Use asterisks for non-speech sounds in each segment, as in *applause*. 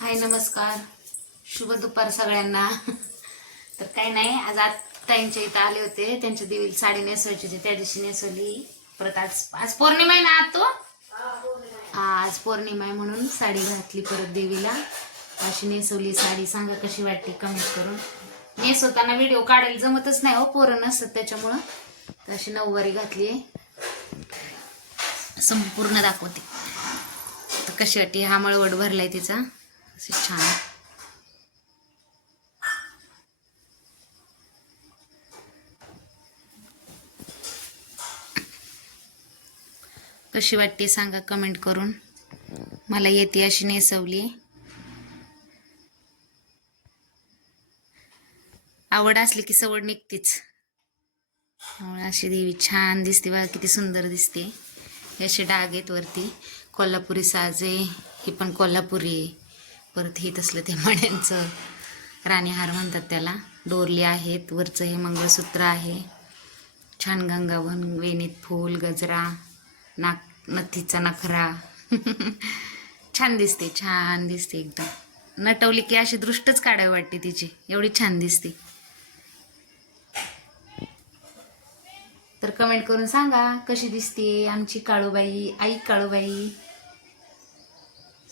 हाय नमस्कार. शुभ दुपार सगळ्यांना. तर काही नाही आज आत्ताईंच्या इथं आले होते. त्यांच्या देवीला साडी नेसवायची होती. त्या दिवशी नेसवली. परत आज आज पौर्णिमा आहे ना आज तो? आज पौर्णिमा आहे म्हणून साडी घातली परत देवीला. अशी नेसवली साडी. सांगा कशी वाटते कमेंट करून. नेसवताना व्हिडिओ काढायला जमतच नाही हो पोरं नसतात त्याच्यामुळं. तर अशी नऊवारी घातली आहे. संपूर्ण दाखवते. तर कशी वाटते हा मळवट भरलाय तिचा. असे छान. कशी वाटते सांगा कमेंट करून. मला येते अशी नेसवली. आवड असली की सवड निघतेच. त्यामुळे अशी देवी छान दिसते बघा किती सुंदर दिसते. हे असे डाग आहेत वरती. कोल्हापुरी साज आहे ही पण कोल्हापुरी आहे. परत हे तसलं ते मण्यांचं राणीहार म्हणतात त्याला. डोरले आहेत वरचं हे मंगळसूत्र आहे. छान गंगावन वेणीत फूल गजरा नाक नथीचा नखरा. *laughs* छान दिसते छान दिसते एकदम. नटवली की अशी दृष्टच काढावी वाटते तिची. एवढी छान दिसते. तर कमेंट करून सांगा कशी दिसते आमची काळूबाई आई काळूबाई?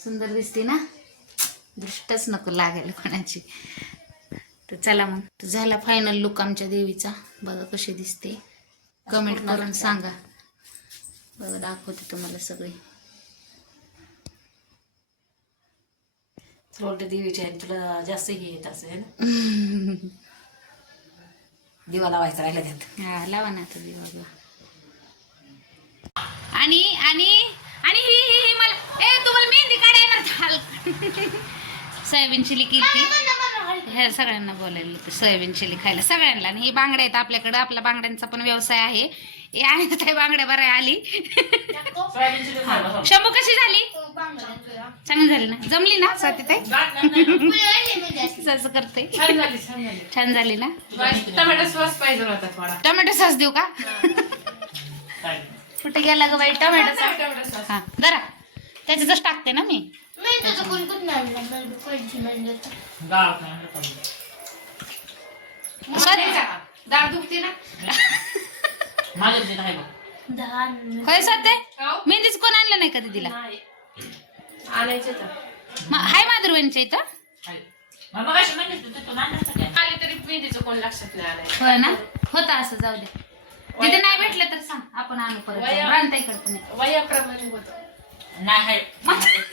सुंदर दिसते ना? दृष्टच नको लागायला कोणाची. तर चला मग तर झाला फायनल लुक आमच्या देवीचा. बघा कशी दिसते. कमेंट करून सांगा. बघा दाखवते तुम्हाला सगळे. देवीची आहे तुला जास्त हे येत असेल *laughs* दिवा लावायचा राहिला त्यात. हा लावा ना आता दिवा. आणि आणि आणि ही ही ही मला ए तुम्हाला मेहंदी काढायला थाल सोयाबीन चिली केली. ह्या सगळ्यांना बोलायला होतं सोयाबीन चिली खायला. सगळ्यांना. आणि ही बांगड्या आहेत आपल्याकडं. आपला बांगड्यांचा पण व्यवसाय आहे. हे ताई बांगड्या बऱ्या आली. शंभू कशी झाली? चांगली झाली ना? जमली ना स्वाती ताई असं करते छान झाली ना? टोमॅटो सॉस पाहिजे होता टोमॅटो सॉस देऊ का? कुठे गेला ग बाई टोमॅटो सॉस? Tomato sauce? हा जरा त्याच्यातच टाकते ना मी. डाळ दुखते ना? होय सध्या मेहंदीच कोण आणलं नाही कधी दिला नाही. आणायचे हाय माधुरवाणीच्या इथं? आले तरी मेहंदीचं कोण लक्षात नाही आलंय होय ना? होता असं जाऊ दे. तिथे नाही भेटलं तर सांग आपण आणू परत वया- रानताईकडे पण. वयाप्रमाणे होत. नाही ही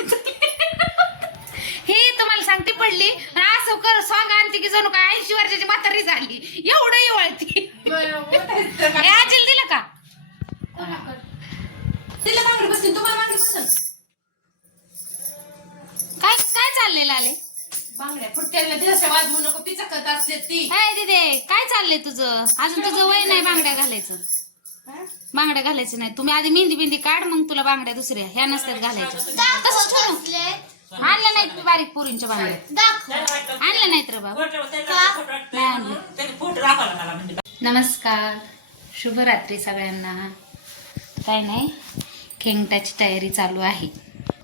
सांगते पडली. आणि असं कर सॉंग आणते की जणू काय ऐंशी वर्षाची म्हातारी झाली. एवढं एवळती हे आजील दिलं का? काय काय चाललेलं आले हाय दिदे काय चाललंय तुझं? अजून तुझं वय नाही बांगड्या घालायचं. बांगड्या घालायचं नाही. तुम्ही आधी मेहंदी बिंदी काढ मग तुला बांगड्या दुसऱ्या. ह्या नसतात घालायच्या. तसंच ठेवू आणल्या नाहीत मी बारीक पुरींच्या बांगड्या. आणल्या नाहीत रे बाबा. नाही आणल्या नमस्कार. शुभरात्री सगळ्यांना. काय नाही. खेंगटाची तयारी चालू आहे.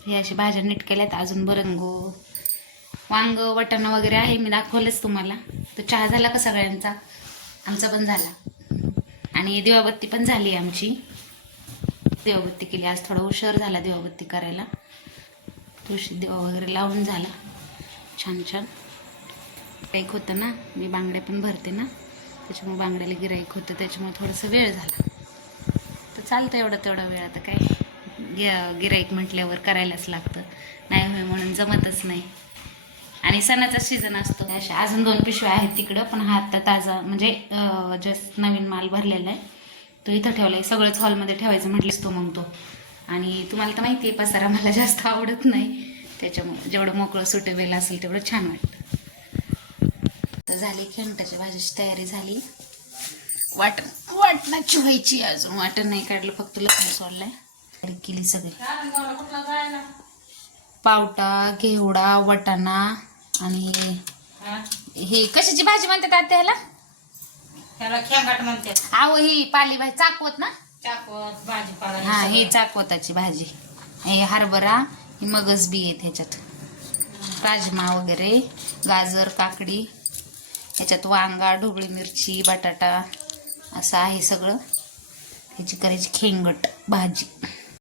हे अशी भाज्या नीट केल्यात अजून बरंगो. वांग वटाणं वगैरे आहे मी दाखवलंच तुम्हाला. तर चहा झाला का सगळ्यांचा? आमचा पण झाला. आणि दिवाबत्ती पण झाली आमची. दिवाबत्ती केली. आज थोडा उशीर झाला दिवाबत्ती करायला. तुळशी दिवा वगैरे लावून झाला. छान छान. गिराईक होतं ना मी बांगड्या पण भरते ना त्याच्यामुळे बांगड्याला गिराईक होतं त्याच्यामुळे थोडंसं वेळ झाला. तर चालतं एवढा तेवढा वेळ आता काय? गि गिराईक म्हटल्यावर करायलाच लागतं. नाही होय म्हणून जमतच नाही. आणि सणाचा सीझन असतो. अशा अजून दोन पिशव्या आहेत तिकडं पण हा आत्ता ताजा म्हणजे जस्ट नवीन माल भरलेला आहे. तो इथं ठेवला आहे सगळंच हॉलमध्ये ठेवायचं म्हटलीस तो मग तो. आणि तुम्हाला तर माहिती आहे पसारा मला जास्त आवडत नाही. त्याच्यामुळे जेवढं मोकळं सुटेबल असेल तेवढं छान वाटतं. तर झाली खेमटाच्या भाजीची तयारी झाली. वाटण वाटणाची व्हायची अजून. वाटण नाही काढलं फक्त लसूण सोडलाय. केली सगळी. पावटा घेवडा वटाणा आणि हे कशाची भाजी म्हणतात आता ह्याला? म्हणते ही पाली भाजी चाकवत ना. चाकवत भाजीपाला हे हा सगळं. चाकवताची भाजी. हे हरभरा ही मगज बी आहे ह्याच्यात राजमा वगैरे गाजर काकडी ह्याच्यात वांगा ढोबळी मिरची बटाटा असं आहे सगळं. ह्याची करायची खेंगट भाजी.